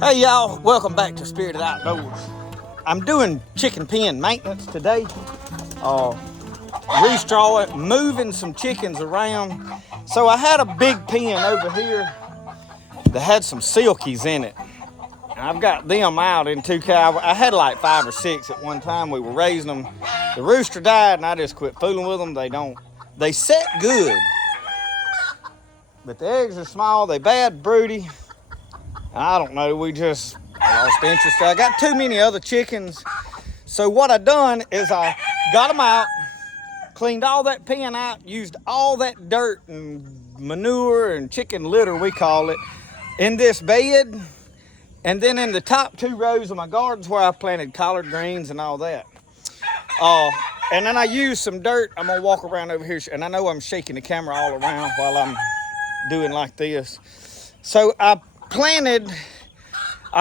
Hey y'all, welcome back to Spirited Outdoors. I'm doing chicken pen maintenance today. Restrawing, moving some chickens around. So I had a big pen over here that had some silkies in it. And I've got them out in 2 cow. I had like 5 or 6 at one time. We were raising them. The rooster died and I just quit fooling with them. They set good. But the eggs are small, they bad broody. I don't know, we just lost interest. I got too many other chickens. So what I done is I got them out, cleaned all that pen out, used all that dirt and manure and chicken litter, we call it, in this bed. And then in the top 2 rows of my gardens where I planted collard greens and all that. And then I used some dirt. I'm gonna walk around over here, and I know I'm shaking the camera all around while I'm doing like this. So I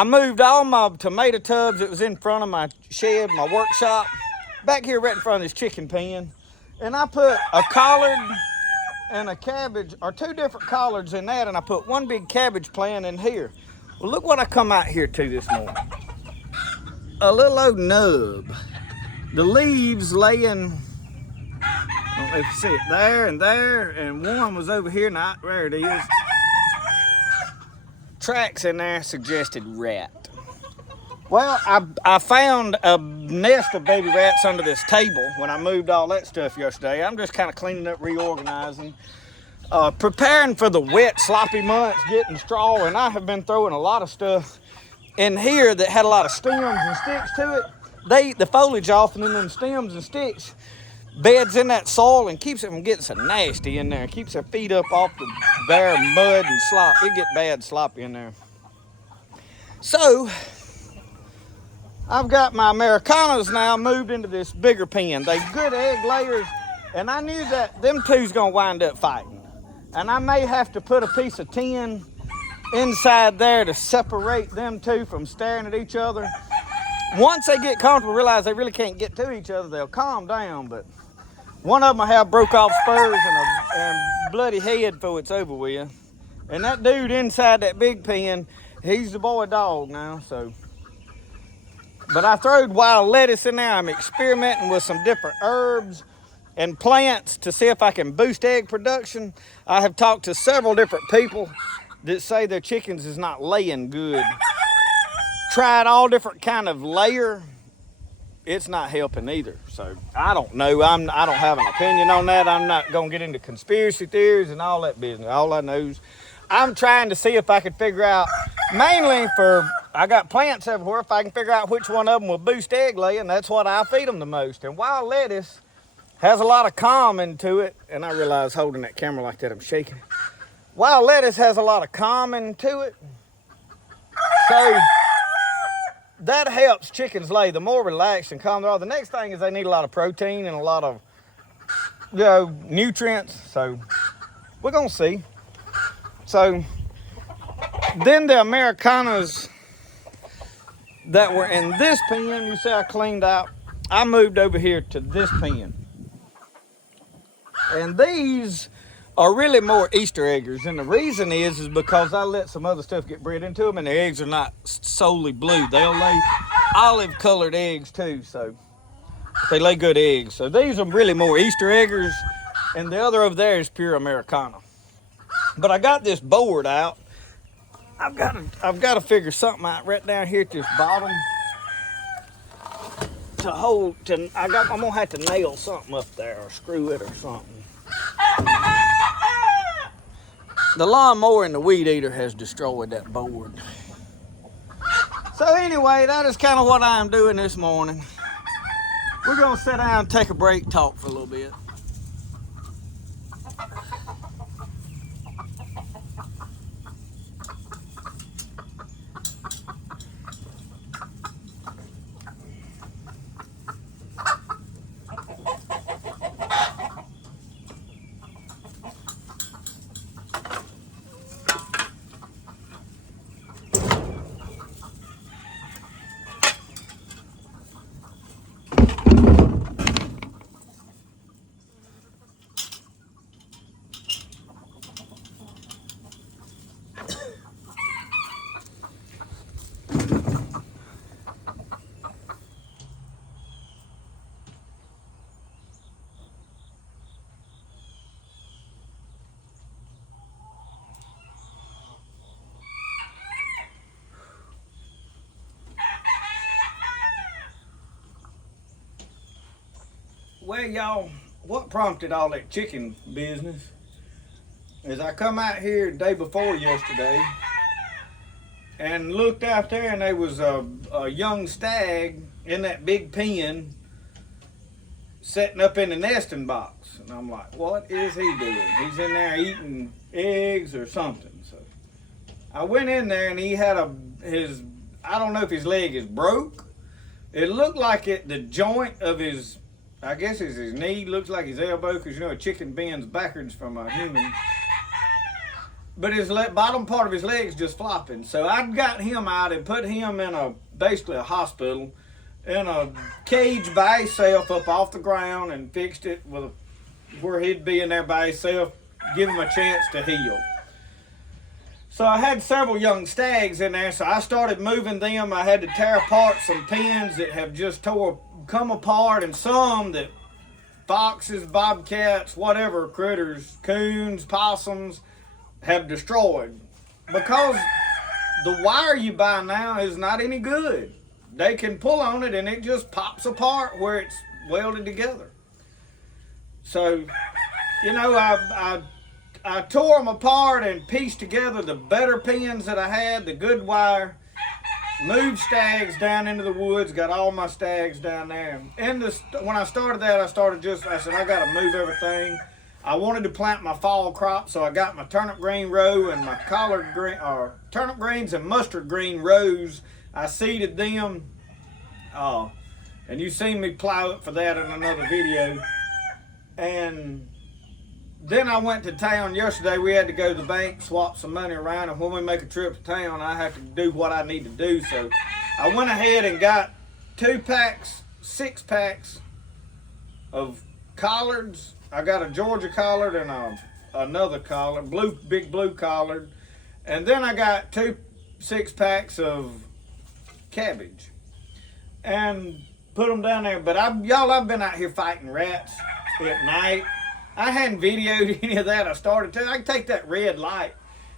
moved all my tomato tubs that was in front of my shed, my workshop, back here right in front of this chicken pen. And I put a collard and a cabbage, or 2 different collards in that, and I put 1 big cabbage plant in here. Well, look what I come out here to this morning. A little old nub. The leaves laying, I don't know if you see it, there, and one was over here, not there it is. Tracks in there suggested rat. Well, I found a nest of baby rats under this table when I moved all that stuff yesterday. I'm just kind of cleaning up, reorganizing, preparing for the wet, sloppy months, getting straw, and I have been throwing a lot of stuff in here that had a lot of stems and sticks to it. They eat the foliage off, and then them stems and sticks beds in that soil and keeps it from getting so nasty in there. It keeps their feet up off the bare mud and slop. It get bad sloppy in there. So I've got my Americanas now moved into this bigger pen. They good egg layers, and I knew that them two's gonna wind up fighting. And I may have to put a piece of tin inside there to separate them two from staring at each other. Once they get comfortable, realize they really can't get to each other, they'll calm down. But one of them will have broke off spurs and bloody head before it's over with. And that dude inside that big pen, he's the boy dog now, so. But I throwed wild lettuce in there. I'm experimenting with some different herbs and plants to see if I can boost egg production. I have talked to several different people that say their chickens is not laying good. Tried all different kind of layer. It's not helping either. So I don't know. I don't have an opinion on that. I'm not gonna get into conspiracy theories and all that business. All I know is I'm trying to see if I can figure out, mainly I got plants everywhere, if I can figure out which one of them will boost egg laying, that's what I feed them the most. And wild lettuce has a lot of calming to it. And I realize holding that camera like that, I'm shaking. Wild lettuce has a lot of calming to it. So that helps chickens lay. The more relaxed and calm they are. The next thing is they need a lot of protein and a lot of nutrients. So we're gonna see. So then the Americanas that were in this pen, you see I cleaned out, I moved over here to this pen. And these are really more Easter eggers. And the reason is because I let some other stuff get bred into them, and their eggs are not solely blue. They'll lay olive colored eggs too, so they lay good eggs. So these are really more Easter eggers, and the other over there is pure Americana. But I got this board out. I've got to figure something out right down here at this bottom to hold. I'm gonna have to nail something up there or screw it or something. The lawnmower and the weed eater has destroyed that board. So anyway, that is kind of what I'm doing this morning. We're gonna sit down and take a break, talk for a little bit. Well, y'all, what prompted all that chicken business is I come out here the day before yesterday and looked out there, and there was a young stag in that big pen setting up in the nesting box. And I'm like, what is he doing? He's in there eating eggs or something. So I went in there, and he had I don't know if his leg is broke. It looked like the joint of his, I guess it's his knee, looks like his elbow, because you know a chicken bends backwards from a human. But his bottom part of his leg's just flopping. So I got him out and put him in basically a hospital, in a cage by himself up off the ground, and fixed it where he'd be in there by himself, give him a chance to heal. So I had several young stags in there, so I started moving them. I had to tear apart some pens that have just come apart, and some that foxes, bobcats, whatever critters, coons, possums have destroyed. Because the wire you buy now is not any good. They can pull on it and it just pops apart where it's welded together. So, you know, I tore them apart and pieced together the better pins that I had, the good wire, moved stags down into the woods, got all my stags down there. When I started that, I said, I got to move everything. I wanted to plant my fall crop, so I got my turnip green row and my turnip greens and mustard green rows. I seeded them, and you've seen me plow it for that in another video. And then I went to town yesterday. We had to go to the bank, swap some money around, and when we make a trip to town, I have to do what I need to do. So I went ahead and got 6 packs of collards. I got a Georgia collard and another collard, big blue collard. And then I got 6 packs of cabbage and put them down there. But I've been out here fighting rats at night. I hadn't videoed any of that. I can take that red light,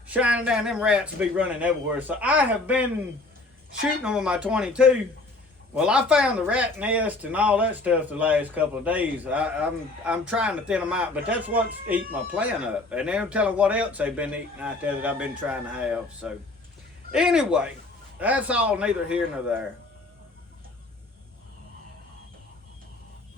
shining down, them rats be running everywhere. So I have been shooting them with my 22. Well, I found the rat nest and all that stuff the last couple of days. I'm trying to thin them out, but that's what's eating my plant up. And they're telling what else they've been eating out there that I've been trying to have. So anyway, that's all neither here nor there.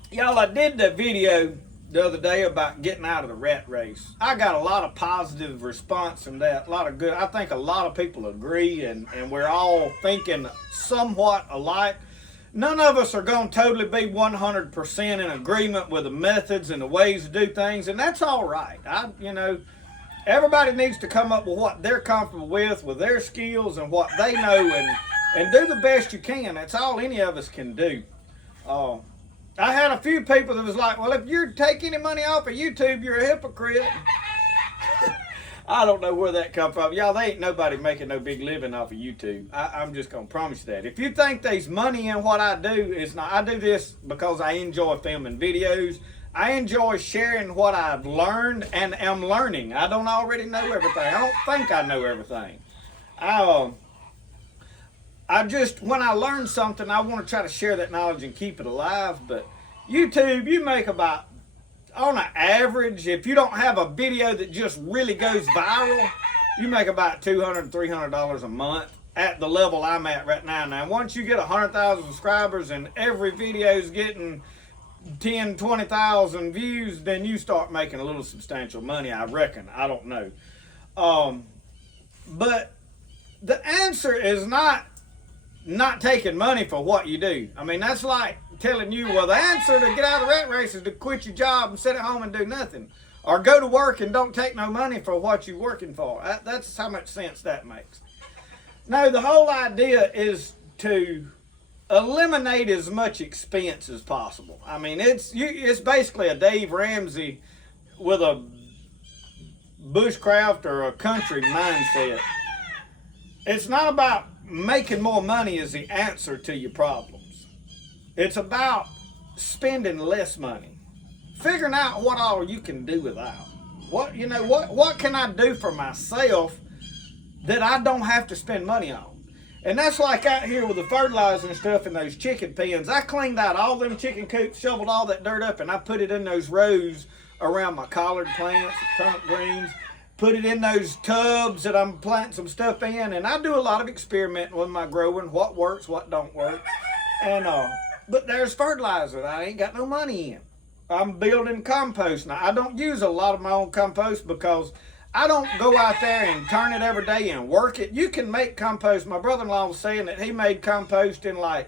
Y'all, I did the video the other day about getting out of the rat race. I got a lot of positive response from that, a lot of good. I think a lot of people agree, and we're all thinking somewhat alike. None of us are going to totally be 100% in agreement with the methods and the ways to do things, and that's all right. Everybody needs to come up with what they're comfortable with their skills and what they know, and do the best you can. That's all any of us can do. I had a few people that was like, well, if you take any money off of YouTube, you're a hypocrite. I don't know where that come from. Y'all, they ain't nobody making no big living off of YouTube. I'm just going to promise you that. If you think there's money in what I do, it's not. I do this because I enjoy filming videos. I enjoy sharing what I've learned and am learning. I don't already know everything. I don't think I know everything. When I learn something, I want to try to share that knowledge and keep it alive. But YouTube, you make about, on an average, if you don't have a video that just really goes viral, you make about $200, $300 a month at the level I'm at right now. Now, once you get 100,000 subscribers and every video is getting 10, 20,000 views, then you start making a little substantial money, I reckon. I don't know. But the answer is not taking money for what you do. I mean, that's like telling you, well, the answer to get out of the rat race is to quit your job and sit at home and do nothing. Or go to work and don't take no money for what you're working for. That's how much sense that makes. No, the whole idea is to eliminate as much expense as possible. I mean, it's basically a Dave Ramsey with a bushcraft or a country mindset. It's not about making more money as the answer to your problems. It's about spending less money, figuring out what all you can do without. What can I do for myself that I don't have to spend money on? And that's like out here with the fertilizer and stuff in those chicken pens. I cleaned out all them chicken coops, shoveled all that dirt up, and I put it in those rows around my collard plants, turnip greens. Put it in those tubs that I'm planting some stuff in. And I do a lot of experimenting with my growing, what works, what don't work. And but there's fertilizer that I ain't got no money in. I'm building compost. Now, I don't use a lot of my own compost because I don't go out there and turn it every day and work it. You can make compost. My brother-in-law was saying that he made compost in like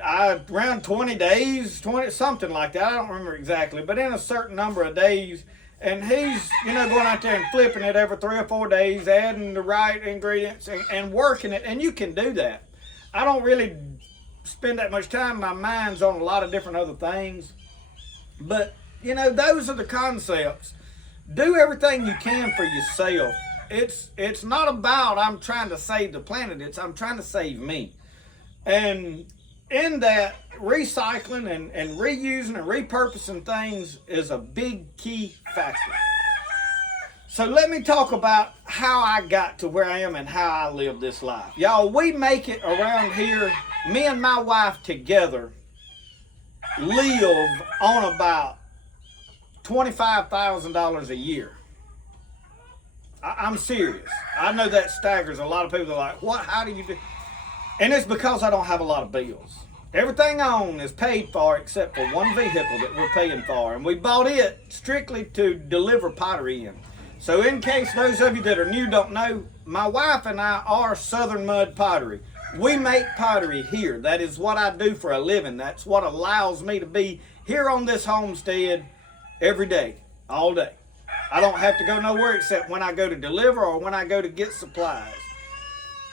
around 20 days, 20 something like that. I don't remember exactly, but in a certain number of days. And he's, going out there and flipping it every 3 or 4 days, adding the right ingredients and working it. And you can do that. I don't really spend that much time. My mind's on a lot of different other things. But, those are the concepts. Do everything you can for yourself. It's not about I'm trying to save the planet. It's I'm trying to save me. And in that, recycling and reusing and repurposing things is a big key factor. So let me talk about how I got to where I am and how I live this life. Y'all, we make it around here, me and my wife together live on about $25,000 a year. I'm serious. I know that staggers a lot of people. Are like, what? How do you do? And it's because I don't have a lot of bills. Everything I own is paid for except for one vehicle that we're paying for. And we bought it strictly to deliver pottery in. So in case those of you that are new don't know, my wife and I are Southern Mud Pottery. We make pottery here. That is what I do for a living. That's what allows me to be here on this homestead every day, all day. I don't have to go nowhere except when I go to deliver or when I go to get supplies.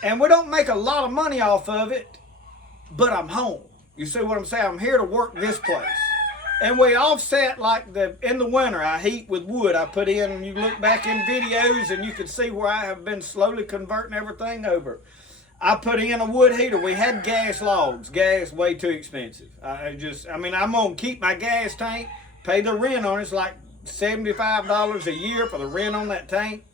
And we don't make a lot of money off of it, but I'm home. You see what I'm saying? I'm here to work this place. And we offset like in the winter, I heat with wood. I put in, and you look back in videos and you can see where I have been slowly converting everything over. I put in a wood heater. We had gas logs. Gas, way too expensive. I'm going to keep my gas tank, pay the rent on it. It's like $75 a year for the rent on that tank.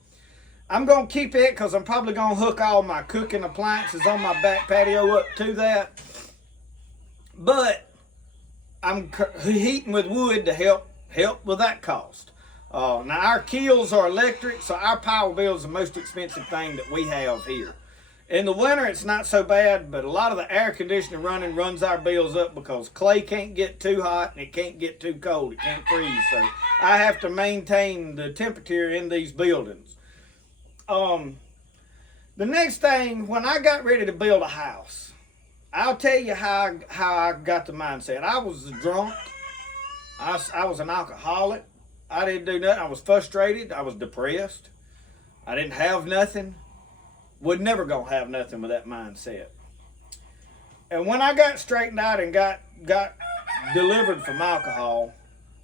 I'm going to keep it because I'm probably going to hook all my cooking appliances on my back patio up to that. But I'm heating with wood to help with that cost. Now, our keels are electric, so our power bill is the most expensive thing that we have here. In the winter, it's not so bad, but a lot of the air conditioning runs our bills up because clay can't get too hot and it can't get too cold. It can't freeze. So I have to maintain the temperature in these buildings. The next thing, when I got ready to build a house, I'll tell you how I got the mindset. I was drunk. I was an alcoholic. I didn't do nothing. I was frustrated. I was depressed. I didn't have nothing. Was never gonna have nothing with that mindset. And when I got straightened out and got delivered from alcohol,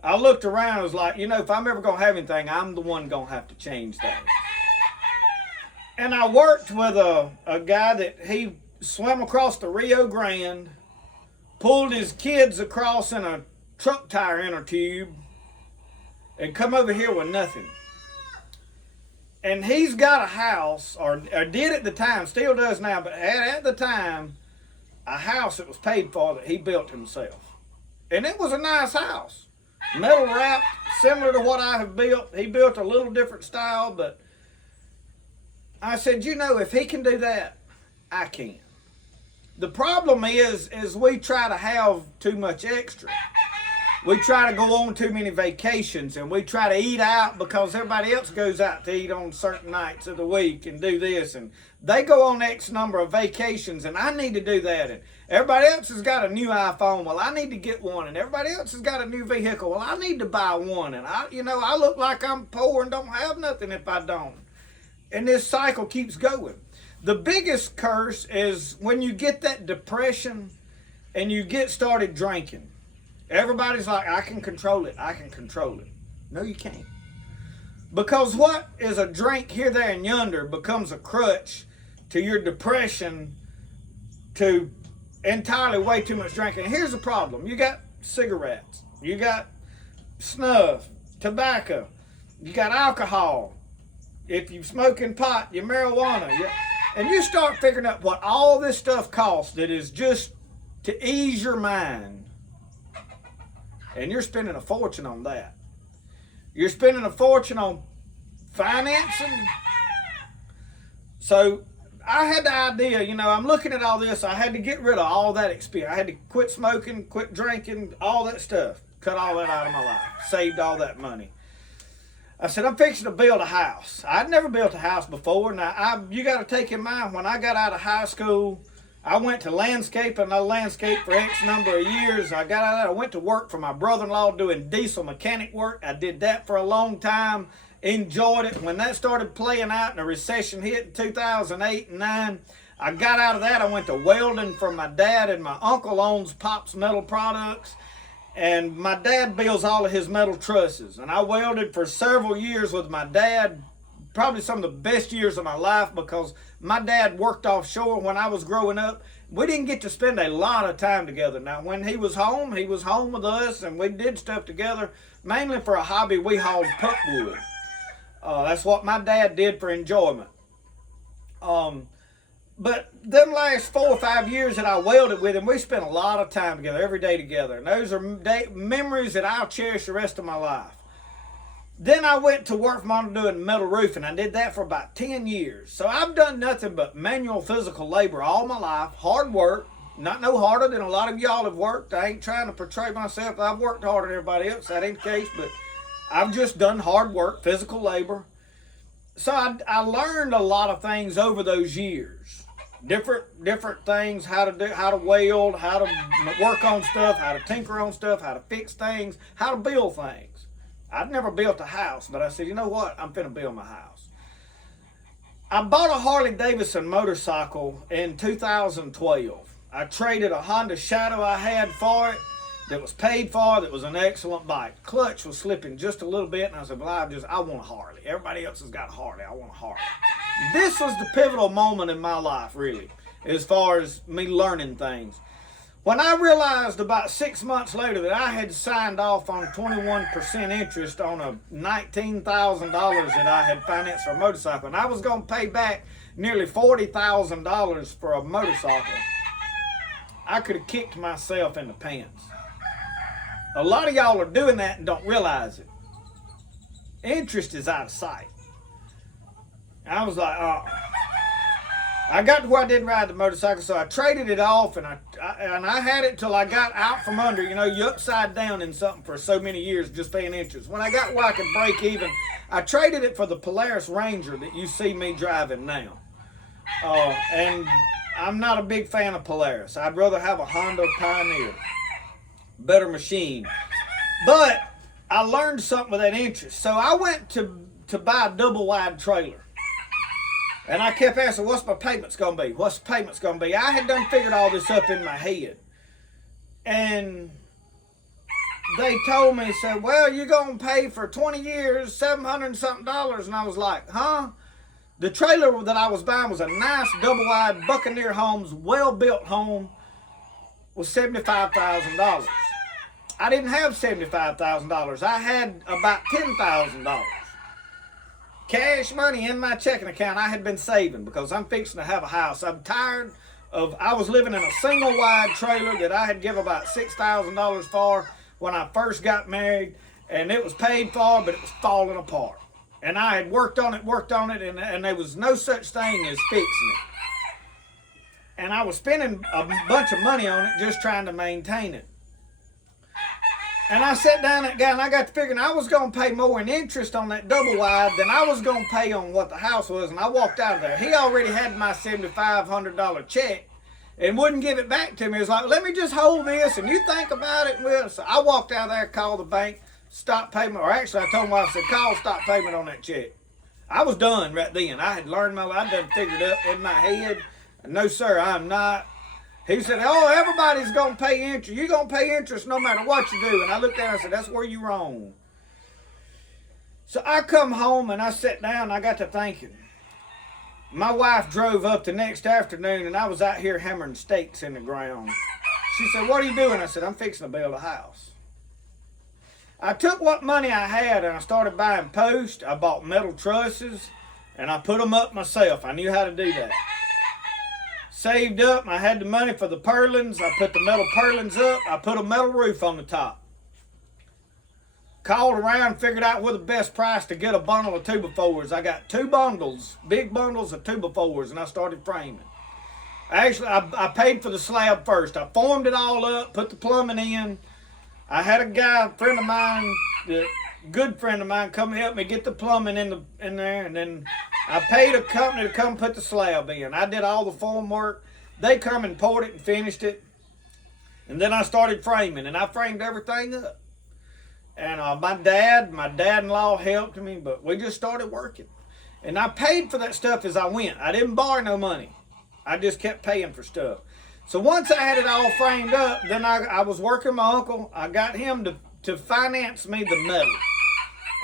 I looked around and was like, if I'm ever gonna have anything, I'm the one gonna have to change that. And I worked with a guy that he swam across the Rio Grande, pulled his kids across in a truck tire inner tube, and come over here with nothing. And he's got a house, or did at the time, still does now, but at the time, a house that was paid for that he built himself. And it was a nice house. Metal wrapped, similar to what I have built. He built a little different style, but I said, if he can do that, I can. The problem is we try to have too much extra. We try to go on too many vacations, and we try to eat out because everybody else goes out to eat on certain nights of the week and do this. And they go on X number of vacations, and I need to do that. And everybody else has got a new iPhone. Well, I need to get one. And everybody else has got a new vehicle. Well, I need to buy one. And I look like I'm poor and don't have nothing if I don't. And this cycle keeps going. The biggest curse is when you get that depression and you get started drinking. Everybody's like, I can control it. I can control it. No, you can't. Because what is a drink here, there, and yonder becomes a crutch to your depression, to entirely way too much drinking. Here's the problem. You got cigarettes. You got snuff, tobacco. You got alcohol. If you're smoking pot, your marijuana. And you start figuring out what all this stuff costs that is just to ease your mind. And you're spending a fortune on that. You're spending a fortune on financing. So I had the idea, you know, I'm looking at all this. I had to get rid of all that experience. I had to quit smoking, quit drinking, all that stuff. Cut all that out of my life. Saved all that money. I said, I'm fixing to build a house. I'd never built a house before. Now, you got to take in mind, when I got out of high school, I went to landscaping. I landscaped for X number of years. I got out of that. I went to work for my brother-in-law doing diesel mechanic work. I did that for a long time. Enjoyed it. When that started playing out and the recession hit in 2008 and 9, I got out of that. I went to welding for my dad, and my uncle owns Pops Metal Products. And my dad builds all of his metal trusses. And I welded for several years with my dad, probably some of the best years of my life, because my dad worked offshore when I was growing up. We didn't get to spend a lot of time together. Now, when he was home with us, and we did stuff together, mainly for a hobby. We hauled pulpwood. That's what my dad did for enjoyment. But them last 4 or 5 years that I welded with him, we spent a lot of time together, every day together. And those are memories that I'll cherish the rest of my life. Then I went to work from home doing metal roofing. I did that for about 10 years. So I've done nothing but manual physical labor all my life, hard work, not no harder than a lot of y'all have worked. I ain't trying to portray myself. I've worked harder than everybody else. That ain't the case, but I've just done hard work, physical labor. So I learned a lot of things over those years. Different things, how to weld, how to work on stuff, how to tinker on stuff, how to fix things, how to build things. I'd never built a house, but I said, you know what? I'm finna build my house. I bought a Harley-Davidson motorcycle in 2012. I traded a Honda Shadow I had for it, that was paid for, that was an excellent bike. Clutch was slipping just a little bit, and I said, well, I want a Harley. Everybody else has got a Harley. I want a Harley. This was the pivotal moment in my life, really, as far as me learning things. When I realized about 6 months later that I had signed off on 21% interest on a $19,000 that I had financed for a motorcycle, and I was going to pay back nearly $40,000 for a motorcycle, I could have kicked myself in the pants. A lot of y'all are doing that and don't realize it. Interest is out of sight. I was like, I got to where I didn't ride the motorcycle, so I traded it off, and I had it till I got out from under. You know, you upside down in something for so many years just paying interest. When I got where I could break even, I traded it for the Polaris Ranger that you see me driving now. And I'm not a big fan of Polaris. I'd rather have a Honda Pioneer. Better machine. But I learned something with that interest. So I went to buy a double wide trailer. And I kept asking, what's my payments going to be? What's the payments going to be? I had done figured all this up in my head. And they told me, said, well, you're going to pay for 20 years, $700 and something. And I was like, huh? The trailer that I was buying was a nice double wide Buccaneer Homes, well-built home, was $75,000. I didn't have $75,000. I had about $10,000. Cash money in my checking account I had been saving because I'm fixing to have a house. I'm tired of, I was living in a single wide trailer that I had given about $6,000 for when I first got married, and it was paid for, but it was falling apart. And I had worked on it, and there was no such thing as fixing it. And I was spending a bunch of money on it just trying to maintain it. And I sat down that guy, and I got to figuring I was going to pay more in interest on that double wide than I was going to pay on what the house was. And I walked out of there. He already had my $7,500 check and wouldn't give it back to me. He was like, let me just hold this, and you think about it. Well, so I walked out of there, called the bank, stop payment. Or actually, I told my wife, I said, call stop payment on that check. I was done right then. I had learned my life. I done figured it up in my head. No, sir, I'm not. He said, oh, everybody's going to pay interest. You're going to pay interest no matter what you do. And I looked at him and I said, that's where you're wrong. So I come home and I sat down and I got to thinking. My wife drove up the next afternoon and I was out here hammering stakes in the ground. She said, what are you doing? I said, I'm fixing to build a house. I took what money I had and I started buying posts. I bought metal trusses and I put them up myself. I knew how to do that. saved up, and I had the money for the purlins. I put the metal purlins up. I put a metal roof on the top. Called around, figured out where the best price to get a bundle of 2x4s. I got 2 bundles, big bundles of 2x4s, and I started framing. Actually, I paid for the slab first. I formed it all up, put the plumbing in. I had a guy, a friend of mine, a good friend of mine, come help me get the plumbing in there, and then I paid a company to come put the slab in. I did all the form work. They come and poured it and finished it. And then I started framing, and I framed everything up. And my dad-in-law helped me, but we just started working. And I paid for that stuff as I went. I didn't borrow no money. I just kept paying for stuff. So once I had it all framed up, then I was working with my uncle. I got him to finance me the metal.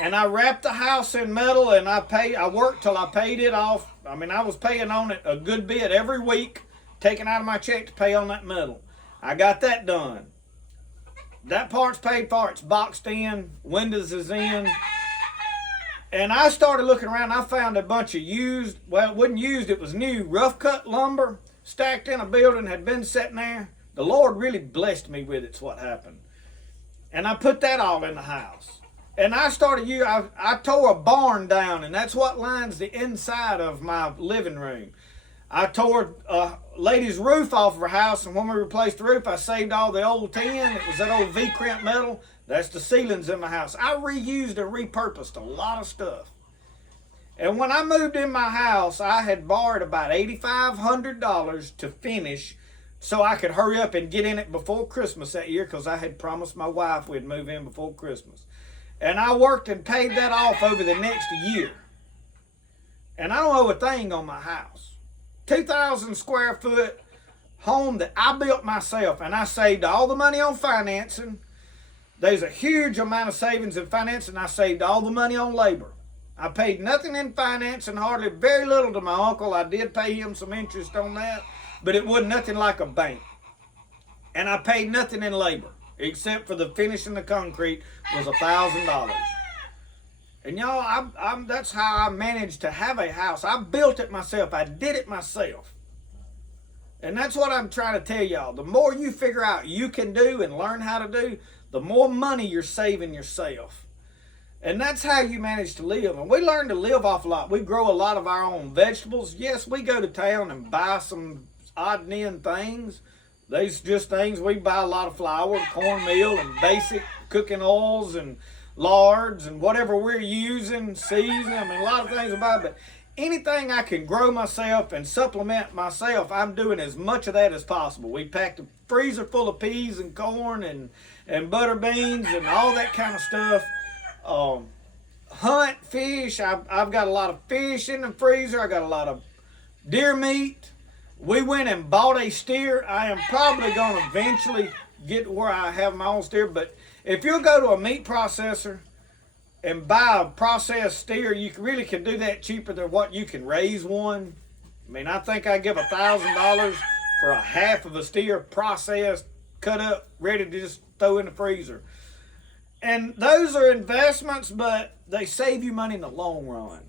And I wrapped the house in metal, and I worked till I paid it off. I mean, I was paying on it a good bit every week, taking out of my check to pay on that metal. I got that done. That part's paid for. It's boxed in. Windows is in. And I started looking around. I found a bunch of used, well, it wasn't used, it was new, rough cut lumber stacked in a building, had been sitting there. The Lord really blessed me with it's what happened. And I put that all in the house. And I started, I tore a barn down, and that's what lines the inside of my living room. I tore a lady's roof off of her house, and when we replaced the roof, I saved all the old tin. It was that old V-crimp metal. That's the ceilings in my house. I reused and repurposed a lot of stuff. And when I moved in my house, I had borrowed about $8,500 to finish so I could hurry up and get in it before Christmas that year, because I had promised my wife we'd move in before Christmas. And I worked and paid that off over the next year. And I don't owe a thing on my house. 2,000 square foot home that I built myself, and I saved all the money on financing. There's a huge amount of savings in financing. I saved all the money on labor. I paid nothing in financing, hardly very little to my uncle. I did pay him some interest on that, but it wasn't nothing like a bank. And I paid nothing in labor, except for the finishing the concrete was $1,000. And y'all, that's how I managed to have a house. I built it myself. I did it myself. And that's what I'm trying to tell y'all. The more you figure out you can do and learn how to do, the more money you're saving yourself. And that's how you manage to live. And we learn to live off a lot. We grow a lot of our own vegetables. Yes, we go to town and buy some odd and end things. These just things. We buy a lot of flour, cornmeal, and basic cooking oils and lards and whatever we're using, seasoning. I mean, a lot of things about it. But anything I can grow myself and supplement myself, I'm doing as much of that as possible. We packed a freezer full of peas and corn and butter beans and all that kind of stuff. Hunt, fish. I've got a lot of fish in the freezer. I got a lot of deer meat. We went and bought a steer. I am probably going to eventually get where I have my own steer. But if you'll go to a meat processor and buy a processed steer, you really can do that cheaper than what you can raise one. I mean, I think I give $1,000 for a half of a steer, processed, cut up, ready to just throw in the freezer. And those are investments, but they save you money in the long run.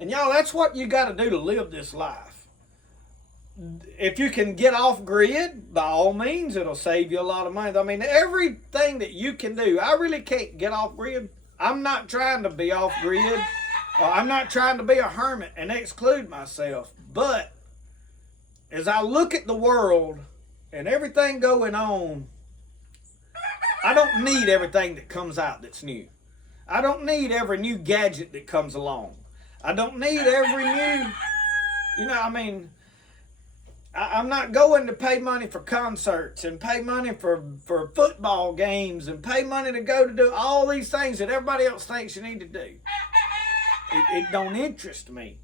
And y'all, that's what you got to do to live this life. If you can get off grid, by all means, it'll save you a lot of money. I mean, everything that you can do, I really can't get off grid. I'm not trying to be off grid. I'm not trying to be a hermit and exclude myself. But as I look at the world and everything going on, I don't need everything that comes out that's new. I don't need every new gadget that comes along. I don't need every new, I'm not going to pay money for concerts and pay money for football games and pay money to go to do all these things that everybody else thinks you need to do. It don't interest me.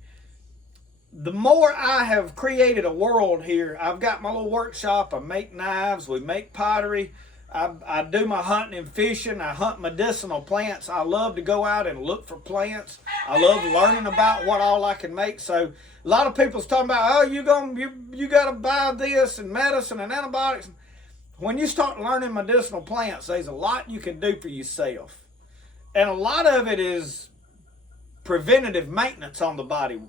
The more I have created a world here, I've got my little workshop. I make knives. We make pottery. I do my hunting and fishing. I hunt medicinal plants. I love to go out and look for plants. I love learning about what all I can make. So a lot of people's talking about, you got to buy this and medicine and antibiotics. When you start learning medicinal plants, there's a lot you can do for yourself. And a lot of it is preventative maintenance on the body.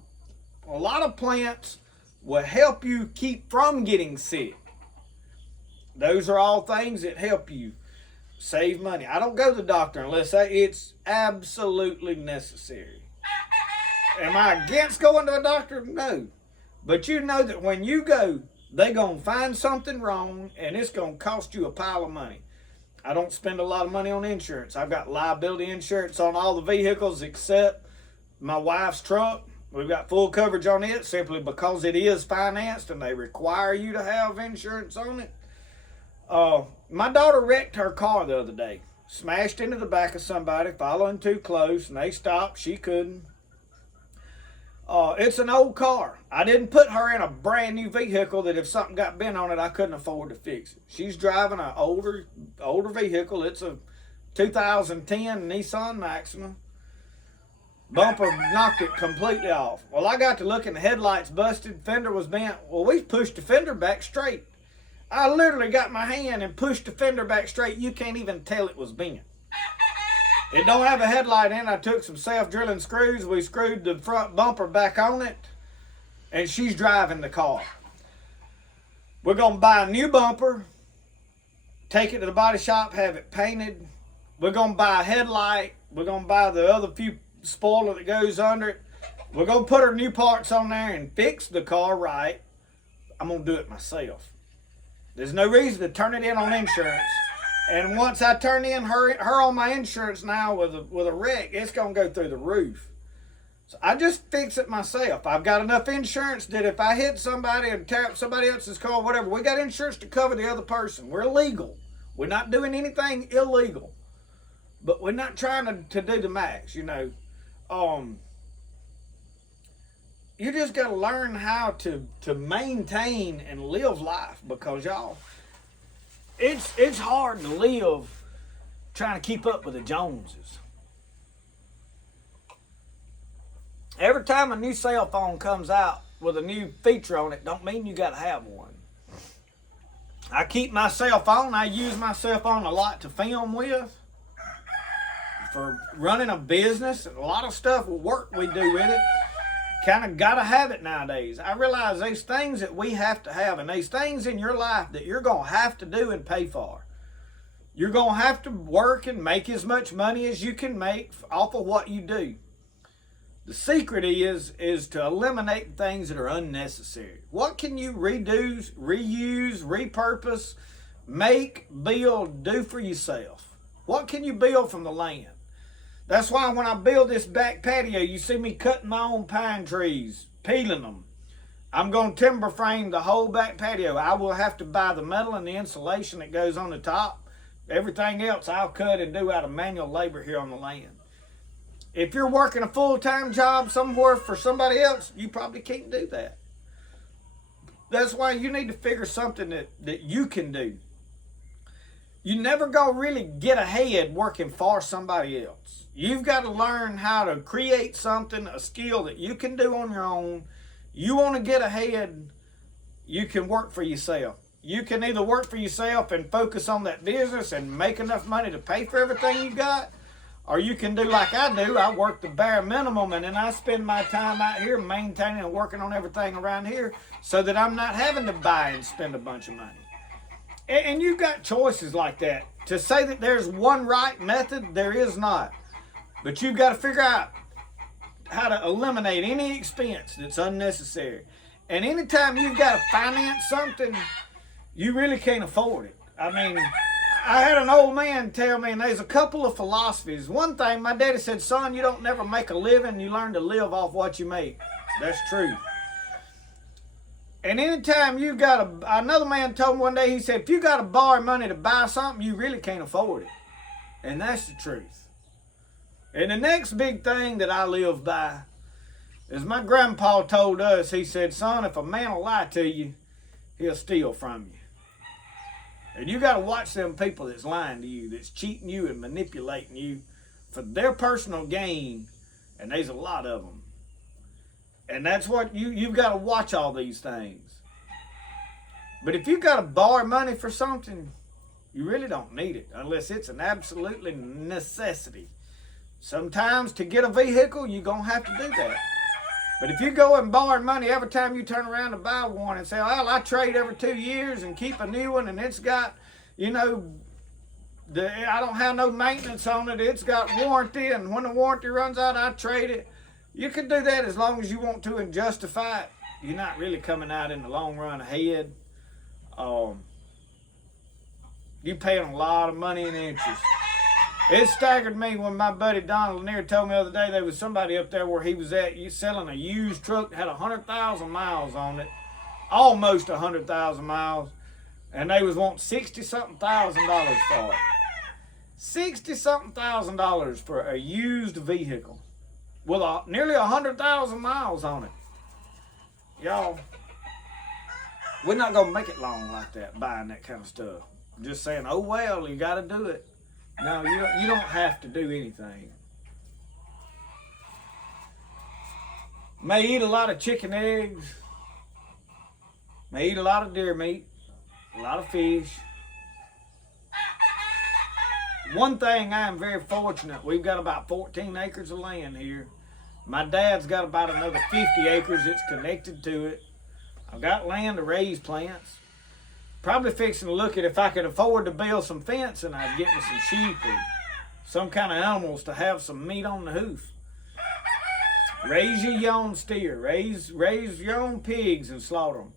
A lot of plants will help you keep from getting sick. Those are all things that help you save money. I don't go to the doctor unless it's absolutely necessary. Am I against going to a doctor? No. But you know that when you go, they're going to find something wrong and it's going to cost you a pile of money. I don't spend a lot of money on insurance. I've got liability insurance on all the vehicles except my wife's truck. We've got full coverage on it simply because it is financed and they require you to have insurance on it. My daughter wrecked her car the other day. Smashed into the back of somebody, following too close, and they stopped. She couldn't. It's an old car. I didn't put her in a brand new vehicle that if something got bent on it, I couldn't afford to fix it. She's driving an older vehicle. It's a 2010 Nissan Maxima. Bumper knocked it completely off. Well, I got to looking, the headlights busted, fender was bent. Well, we pushed the fender back straight. I literally got my hand and pushed the fender back straight. You can't even tell it was bent. It don't have a headlight in. I took some self-drilling screws. We screwed the front bumper back on it. And she's driving the car. We're going to buy a new bumper. Take it to the body shop. Have it painted. We're going to buy a headlight. We're going to buy the other few spoiler that goes under it. We're going to put our new parts on there and fix the car right. I'm going to do it myself. There's no reason to turn it in on insurance. And once I turn in her on my insurance now with a wreck, it's going to go through the roof. So I just fix it myself. I've got enough insurance that if I hit somebody and tear up somebody else's car, whatever, we got insurance to cover the other person. We're legal. We're not doing anything illegal. But we're not trying to do the max, you know. You just got to learn how to maintain and live life because, y'all, it's hard to live trying to keep up with the Joneses. Every time a new cell phone comes out with a new feature on it, don't mean you got to have one. I keep my cell phone. I use my cell phone a lot to film with. For running a business, a lot of stuff, work we do with it. Kind of got to have it nowadays. I realize these things that we have to have and these things in your life that you're going to have to do and pay for. You're going to have to work and make as much money as you can make off of what you do. The secret is to eliminate things that are unnecessary. What can you redo, reuse, repurpose, make, build, do for yourself? What can you build from the land? That's why when I build this back patio, you see me cutting my own pine trees, peeling them. I'm going to timber frame the whole back patio. I will have to buy the metal and the insulation that goes on the top. Everything else I'll cut and do out of manual labor here on the land. If you're working a full-time job somewhere for somebody else, you probably can't do that. That's why you need to figure something that you can do. You never gonna really get ahead working for somebody else. You've got to learn how to create something, a skill that you can do on your own. You want to get ahead, you can work for yourself. You can either work for yourself and focus on that business and make enough money to pay for everything you got, or you can do like I do. I work the bare minimum and then I spend my time out here maintaining and working on everything around here so that I'm not having to buy and spend a bunch of money. And you've got choices like that. To say that there's one right method, there is not. But you've got to figure out how to eliminate any expense that's unnecessary. And anytime you've got to finance something, you really can't afford it. I mean, I had an old man tell me, and there's a couple of philosophies. One thing, my daddy said, son, you don't never make a living, you learn to live off what you make. That's true. And anytime you got another man told me one day, he said, if you got to borrow money to buy something, you really can't afford it. And that's the truth. And the next big thing that I live by is my grandpa told us, he said, son, if a man will lie to you, he'll steal from you. And you got to watch them people that's lying to you, that's cheating you and manipulating you for their personal gain. And there's a lot of them. And that's what you've got to watch all these things. But if you've got to borrow money for something, you really don't need it unless it's an absolutely necessity. Sometimes to get a vehicle, you're going to have to do that. But if you go and borrow money every time you turn around to buy one and say, well, I trade every 2 years and keep a new one and it's got, you know, I don't have no maintenance on it, it's got warranty, and when the warranty runs out, I trade it. You can do that as long as you want to and justify it. You're not really coming out in the long run ahead. You paying a lot of money in interest. It staggered me when my buddy Donald Lanier told me the other day there was somebody up there where he was at selling a used truck that had 100,000 miles on it, almost 100,000 miles, and they was wanting $60-something thousand for it. $60-something thousand for a used vehicle with nearly 100,000 miles on it. Y'all, we're not gonna make it long like that buying that kind of stuff. Just saying, oh well, you got to do it. No, you don't have to do anything. May eat a lot of chicken eggs. May eat a lot of deer meat. A lot of fish. One thing I am very fortunate, we've got about 14 acres of land here. My dad's got about another 50 acres that's connected to it. I've got land to raise plants. Probably fixing to look at if I could afford to build some fence and I'd get me some sheep or some kind of animals to have some meat on the hoof. Raise your own steer, raise your own pigs and slaughter them.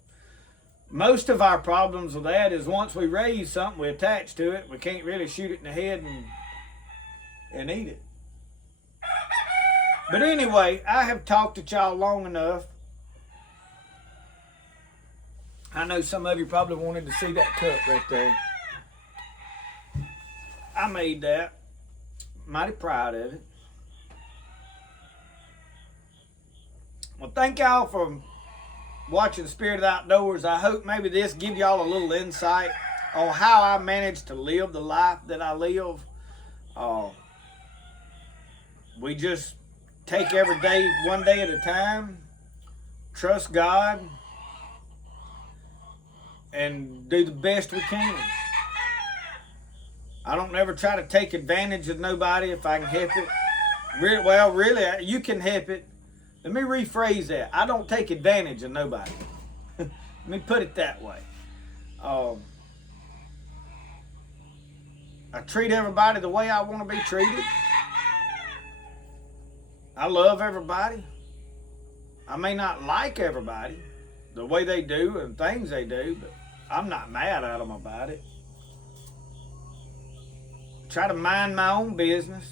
Most of our problems with that is once we raise something, we attach to it, we can't really shoot it in the head and eat it. But anyway, I have talked to y'all long enough. I know some of you probably wanted to see that cut right there. I made that. Mighty proud of it. Well, thank y'all for watching Spirit of the Outdoors. I hope maybe this give y'all a little insight on how I managed to live the life that I live. We just take every day, one day at a time, trust God, and do the best we can. I don't ever try to take advantage of nobody if I can help it. Really, you can help it. Let me rephrase that. I don't take advantage of nobody. Let me put it that way. I treat everybody the way I want to be treated. I love everybody. I may not like everybody, the way they do and things they do, but I'm not mad at them about it. Try to mind my own business.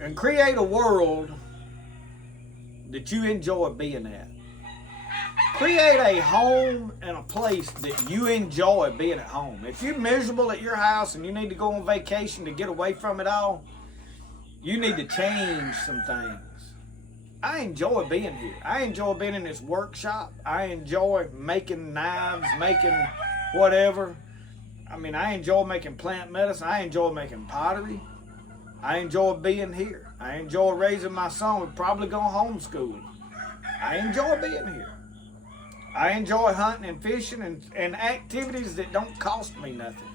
And create a world that you enjoy being at. Create a home and a place that you enjoy being at home. If you're miserable at your house and you need to go on vacation to get away from it all, you need to change some things. I enjoy being here. I enjoy being in this workshop. I enjoy making knives, making whatever. I mean, I enjoy making plant medicine. I enjoy making pottery. I enjoy being here. I enjoy raising my son. We're probably going homeschool him. I enjoy being here. I enjoy hunting and fishing and activities that don't cost me nothing.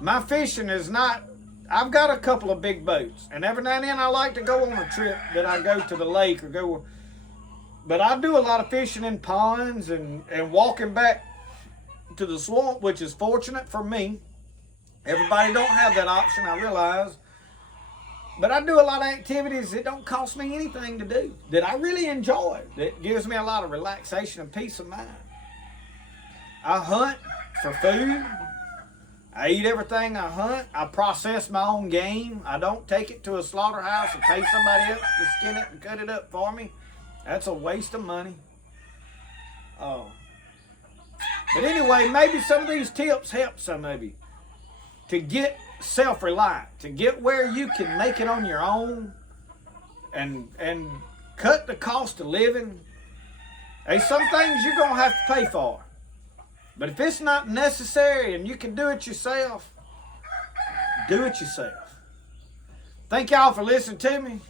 My fishing is not, I've got a couple of big boats, and every now and then I like to go on a trip that I go to the lake or go, but I do a lot of fishing in ponds and walking back to the swamp, which is fortunate for me. Everybody don't have that option, I realize. But I do a lot of activities that don't cost me anything to do, that I really enjoy, that gives me a lot of relaxation and peace of mind. I hunt for food. I eat everything I hunt. I process my own game. I don't take it to a slaughterhouse and pay somebody else to skin it and cut it up for me. That's a waste of money. But anyway, maybe some of these tips help some of you to get self-reliant, to get where you can make it on your own and cut the cost of living. There's some things you're going to have to pay for. But if it's not necessary and you can do it yourself, do it yourself. Thank y'all for listening to me.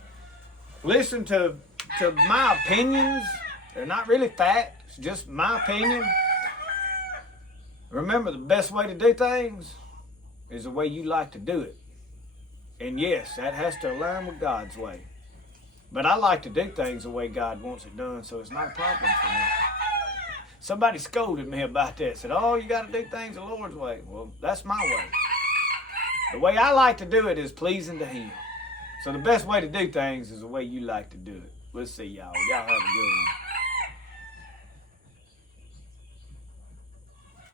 Listen to my opinions. They're not really fact. It's just my opinion. Remember, the best way to do things is the way you like to do it. And yes, that has to align with God's way. But I like to do things the way God wants it done, so it's not a problem for me. Somebody scolded me about that. Said, oh, you got to do things the Lord's way. Well, that's my way. The way I like to do it is pleasing to Him. So the best way to do things is the way you like to do it. We'll see y'all. Y'all have a good one.